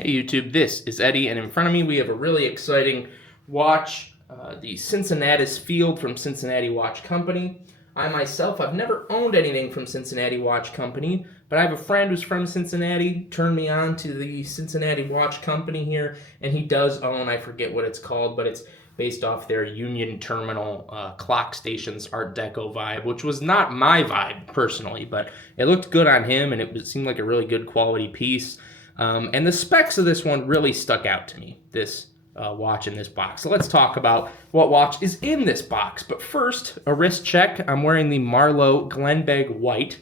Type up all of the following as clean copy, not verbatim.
Hey YouTube, this is Eddie, and in front of me we have a really exciting watch, the Cincinnatus Field from Cincinnati Watch Company. I myself, I've never owned anything from Cincinnati Watch Company, but I have a friend who's from Cincinnati, turned me on to the Cincinnati Watch Company here, and he does own, I forget what it's called, but it's based off their Union Terminal clock stations Art Deco vibe, which was not my vibe personally, but it looked good on him, and it seemed like a really good quality piece. And the specs of this one really stuck out to me, this watch in this box. So let's talk about what watch is in this box. But first, a wrist check. I'm wearing the Marlowe Glenbeg White.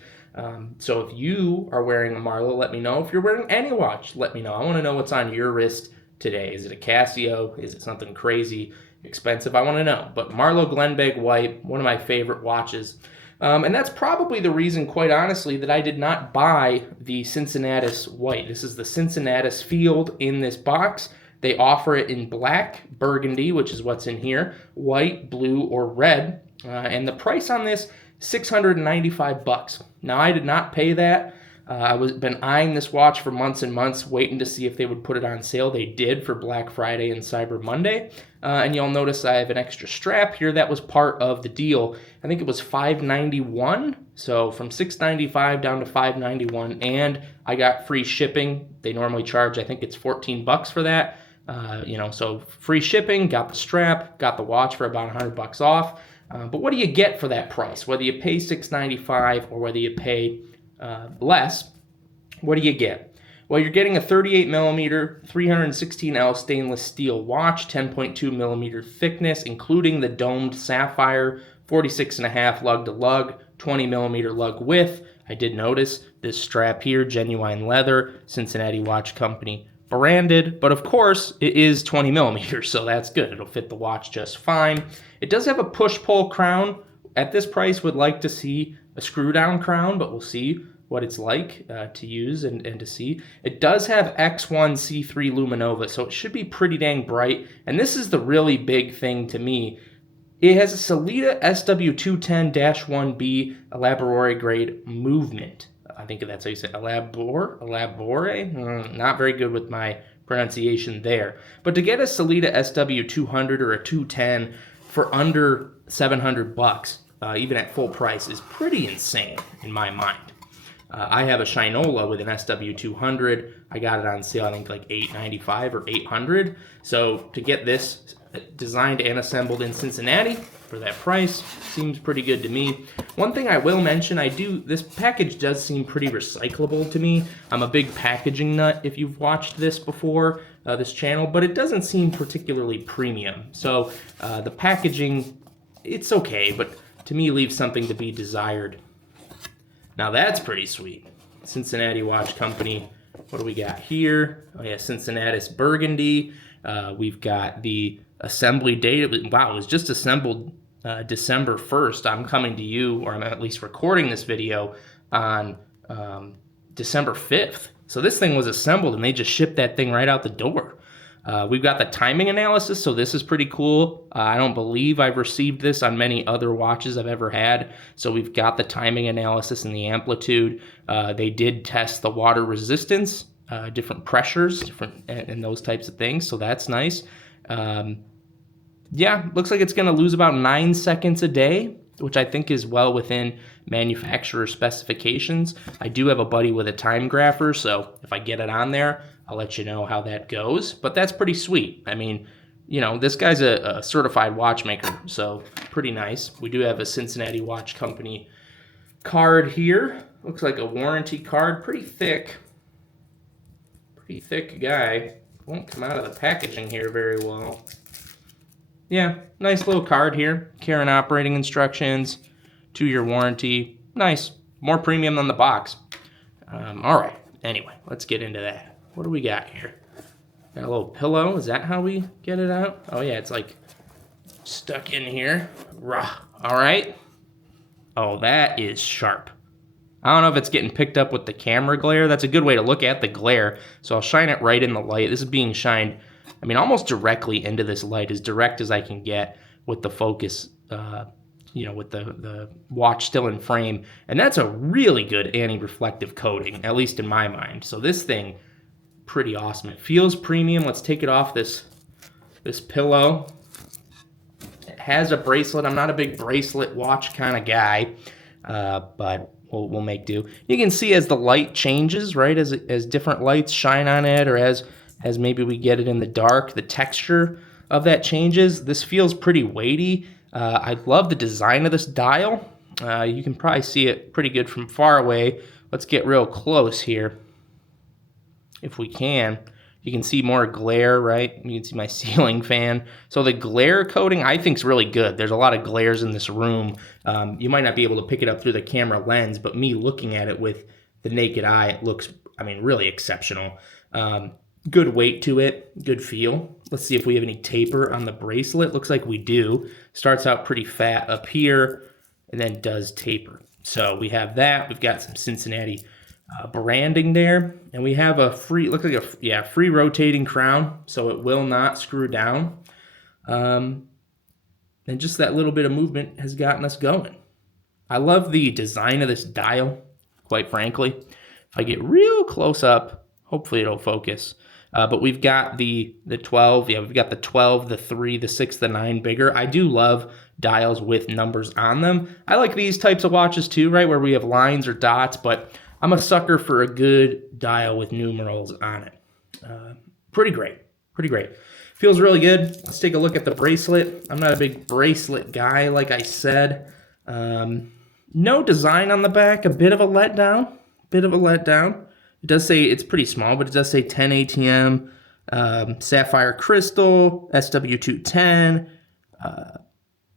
So if you are wearing a Marlowe, let me know. If you're wearing any watch, let me know. I want to know what's on your wrist today. Is it a Casio? Is it something crazy expensive? I want to know. But Marlowe Glenbeg White, one of my favorite watches. And that's probably the reason, quite honestly, that I did not buy the Cincinnatus White. This is the Cincinnatus Field in this box. They offer it in black, burgundy, which is what's in here, white, blue, or red. And the price on this, $695. Now, I did not pay that. I've been eyeing this watch for months and months, waiting to see if they would put it on sale. They did for Black Friday and Cyber Monday. And you'll notice I have an extra strap here. That was part of the deal. I think it was $591. So from $695 down to $591. And I got free shipping. They normally charge, I think it's $14 for that. So free shipping, got the strap, got the watch for about $100 off. But what do you get for that price? Whether you pay $695 or whether you pay less, what do you get? Well, you're getting a 38 millimeter 316L stainless steel watch, 10.2 millimeter thickness, including the domed sapphire, 46.5 lug to lug, 20 millimeter lug width. I did notice this strap here, genuine leather, Cincinnati Watch Company branded, but of course it is 20 millimeters, so that's good. It'll fit the watch just fine. It does have a push-pull crown. At this price, would like to see a screw-down crown, but we'll see what it's like to use and to see. It does have X1 C3 Luminova, so it should be pretty dang bright. And this is the really big thing to me. It has a Sellita SW210-1B Elaborare grade movement. I think that's how you say it. Elaborare? Not very good with my pronunciation there. But to get a Sellita SW200 or a 210 for under $700, even at full price, is pretty insane in my mind. I have a Shinola with an SW200. I got it on sale, I think like $895 or $800. So to get this designed and assembled in Cincinnati for that price seems pretty good to me. One thing I will mention, this package does seem pretty recyclable to me. I'm a big packaging nut if you've watched this before, this channel, but it doesn't seem particularly premium. So the packaging, it's okay, but to me leaves something to be desired. Now that's pretty sweet. Cincinnati Watch Company. What do we got here? Oh yeah, Cincinnatus Burgundy. We've got the assembly date. Wow, it was just assembled December 1st. I'm coming to you, or I'm at least recording this video on December 5th. So this thing was assembled and they just shipped that thing right out the door. We've got the timing analysis, so this is pretty cool. I don't believe I've received this on many other watches I've ever had. So we've got the timing analysis and the amplitude. They did test the water resistance, different pressures, and those types of things, so that's nice. Yeah, looks like it's going to lose about 9 seconds a day, which I think is well within manufacturer specifications. I do have a buddy with a time grapher, so if I get it on there, I'll let you know how that goes. But that's pretty sweet. I mean, this guy's a certified watchmaker, so pretty nice. We do have a Cincinnati Watch Company card here. Looks like a warranty card, pretty thick. Pretty thick guy. Won't come out of the packaging here very well. Yeah, nice little card here. Care and operating instructions, 2-year warranty. Nice. More premium than the box. All right. Anyway, let's get into that. What do we got here? Got a little pillow. Is that how we get it out? Oh, yeah, it's like stuck in here. Rah. All right. Oh, that is sharp. I don't know if it's getting picked up with the camera glare. That's a good way to look at the glare. So I'll shine it right in the light. This is being shined, I mean, almost directly into this light, as direct as I can get with the focus, with the watch still in frame. And that's a really good anti-reflective coating, at least in my mind. So this thing pretty awesome. It feels premium. Let's take it off this pillow. It has a bracelet. I'm not a big bracelet watch kind of guy, but we'll make do. You can see as the light changes, right, as different lights shine on it, or as maybe we get it in the dark, the texture of that changes. This feels pretty weighty. I love the design of this dial. You can probably see it pretty good from far away. Let's get real close here if we can. You can see more glare, right? You can see my ceiling fan. So the glare coating I think is really good. There's a lot of glares in this room. You might not be able to pick it up through the camera lens, but me looking at it with the naked eye, it looks, I mean, really exceptional. Good weight to it, good feel. Let's see if we have any taper on the bracelet. Looks like we do. Starts out pretty fat up here and then does taper. So we have that. We've got some Cincinnati branding there, and we have a free, looks like a free rotating crown, so it will not screw down. And just that little bit of movement has gotten us going. I love the design of this dial, quite frankly. If I get real close up, hopefully it'll focus. But we've got the 12, we've got the 12, the 3, the 6, the 9 bigger. I do love dials with numbers on them. I like these types of watches too, right, where we have lines or dots, but I'm a sucker for a good dial with numerals on it. Pretty great, pretty great. Feels really good. Let's take a look at the bracelet. I'm not a big bracelet guy, like I said. No design on the back, a bit of a letdown, It does say it's pretty small, but it does say 10 ATM, sapphire crystal, SW210,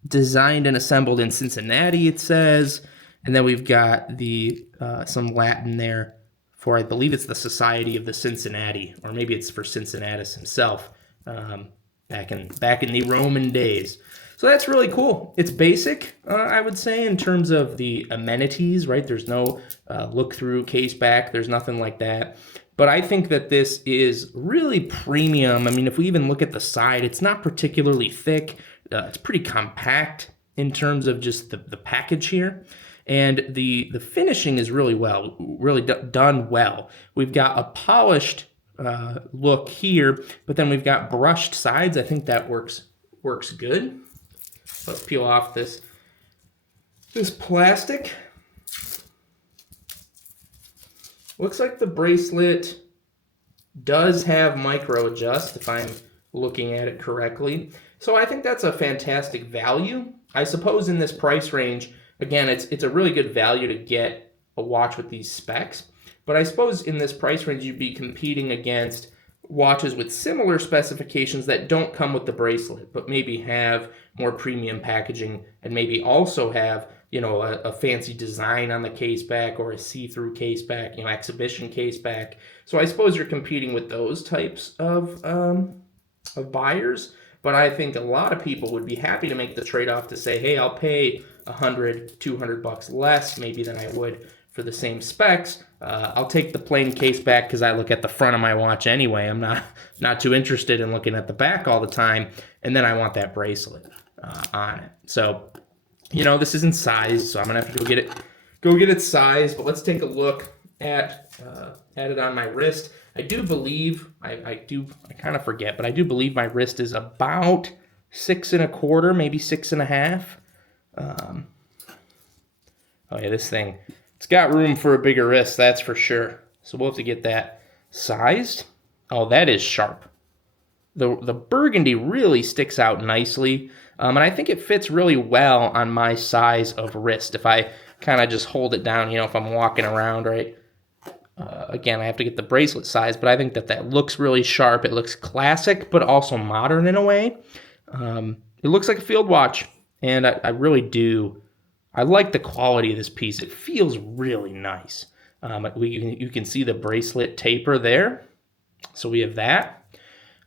designed and assembled in Cincinnati, it says. And then we've got the some Latin there for, I believe it's the Society of the Cincinnati, or maybe it's for Cincinnatus himself, back in the Roman days. So that's really cool. It's basic, I would say, in terms of the amenities, right? There's no look-through case back. There's nothing like that. But I think that this is really premium. I mean, if we even look at the side, it's not particularly thick. It's pretty compact in terms of just the package here. And the finishing is really done well. We've got a polished look here, but then we've got brushed sides. I think that works good. Let's peel off this plastic. Looks like the bracelet does have micro adjust, if I'm looking at it correctly. So I think that's a fantastic value. I suppose in this price range, again, it's a really good value to get a watch with these specs. But I suppose in this price range, you'd be competing against watches with similar specifications that don't come with the bracelet, but maybe have more premium packaging and maybe also have, you know, a fancy design on the case back or a see-through case back, you know, exhibition case back. So I suppose you're competing with those types of buyers. But I think a lot of people would be happy to make the trade-off to say, hey, I'll pay $100, $200 less maybe than I would for the same specs. I'll take the plain case back because I look at the front of my watch anyway. I'm not too interested in looking at the back all the time, and then I want that bracelet on it. So, you know, this isn't sized, so I'm gonna have to go get it sized. But let's take a look at it on my wrist. I do believe I kind of forget, but I do believe my wrist is about 6 1/4, maybe 6 1/2. Oh yeah, this thing. It's got room for a bigger wrist, that's for sure. So we'll have to get that sized. Oh, that is sharp. The Burgundy really sticks out nicely. And I think it fits really well on my size of wrist. If I kind of just hold it down, you know, if I'm walking around, right? Again, I have to get the bracelet size, but I think that looks really sharp. It looks classic, but also modern in a way. It looks like a field watch, and I really do. I like the quality of this piece. It feels really nice. You can see the bracelet taper there. So we have that.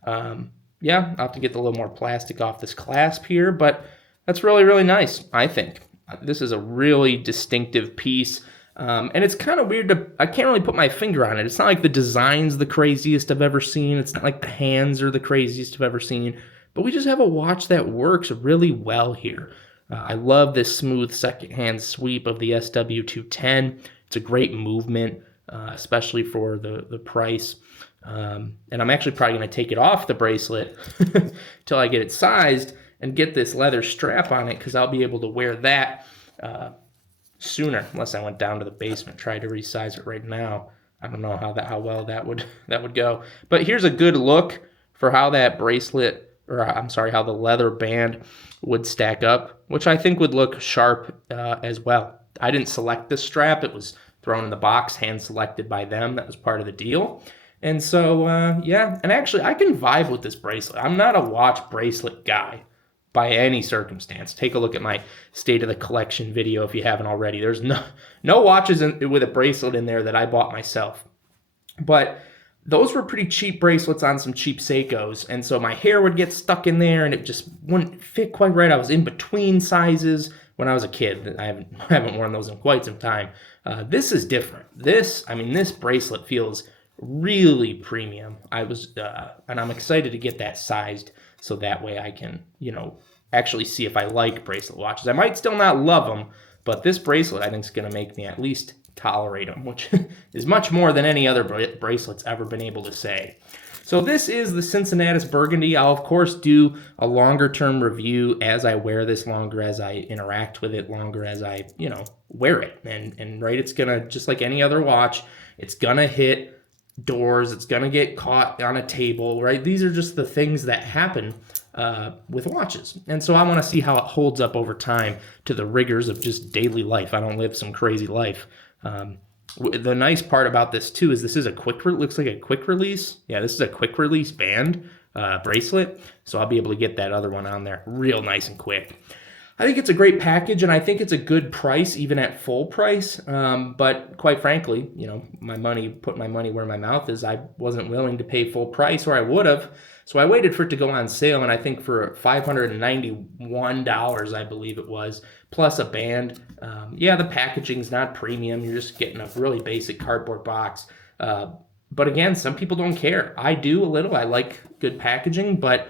Yeah, I'll have to get a little more plastic off this clasp here, but that's really, really nice, I think. This is a really distinctive piece. And it's kind of weird I can't really put my finger on it. It's not like the design's the craziest I've ever seen. It's not like the hands are the craziest I've ever seen. But we just have a watch that works really well here. I love this smooth second-hand sweep of the SW210. It's a great movement. especially for the price. And I'm actually probably going to take it off the bracelet till I get it sized and get this leather strap on it, because I'll be able to wear that sooner, unless I went down to the basement, tried to resize it right now. I don't know how well that would go. But here's a good look for how that bracelet, or I'm sorry, how the leather band would stack up, which I think would look sharp as well. I didn't select this strap. It was thrown in the box, hand selected by them. That was part of the deal. And so, yeah, and actually I can vibe with this bracelet. I'm not a watch bracelet guy by any circumstance. Take a look at my state of the collection video if you haven't already. There's no watches with a bracelet in there that I bought myself. But those were pretty cheap bracelets on some cheap Seikos, and so my hair would get stuck in there and it just wouldn't fit quite right. I was in between sizes when I was a kid. I haven't worn those in quite some time. This is different. This bracelet feels really premium. And I'm excited to get that sized, so that way I can, actually see if I like bracelet watches. I might still not love them, but this bracelet I think is going to make me at least tolerate them, which is much more than any other bracelet's ever been able to say. So this is the Cincinnatus Burgundy. I'll of course do a longer term review as I wear this longer, as I interact with it longer, as I, wear it. And right, it's gonna, just like any other watch, it's gonna hit doors, it's gonna get caught on a table, right? These are just the things that happen with watches. And so I want to see how it holds up over time to the rigors of just daily life. I don't live some crazy life. The nice part about this too is this is looks like a quick release. Yeah, this is a quick release band bracelet. So I'll be able to get that other one on there real nice and quick. I think it's a great package, and I think it's a good price, even at full price. But quite frankly, put my money where my mouth is. I wasn't willing to pay full price, or I would have. So I waited for it to go on sale, and I think for $591, I believe it was, plus a band. Yeah, the packaging's not premium. You're just getting a really basic cardboard box. But again, some people don't care. I do a little. I like good packaging, but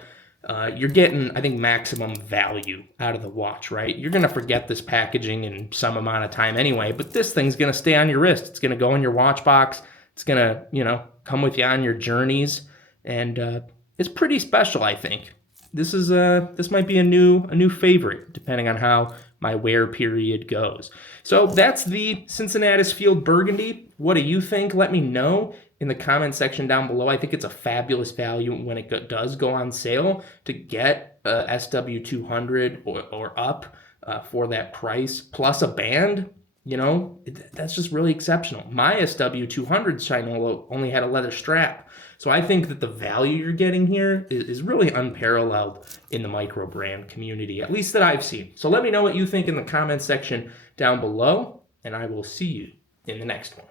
you're getting, I think, maximum value out of the watch, right? You're going to forget this packaging in some amount of time anyway, but this thing's going to stay on your wrist. It's going to go in your watch box. It's going to, come with you on your journeys, and it's pretty special, I think. This might be a new favorite, depending on how my wear period goes. So that's the Cincinnatus Field Burgundy. What do you think? Let me know in the comment section down below. I think it's a fabulous value when it does go on sale to get a SW200 or up for that price, plus a band. That's just really exceptional. My SW200 Shinola only had a leather strap. So I think that the value you're getting here is really unparalleled in the micro brand community, at least that I've seen. So let me know what you think in the comment section down below, and I will see you in the next one.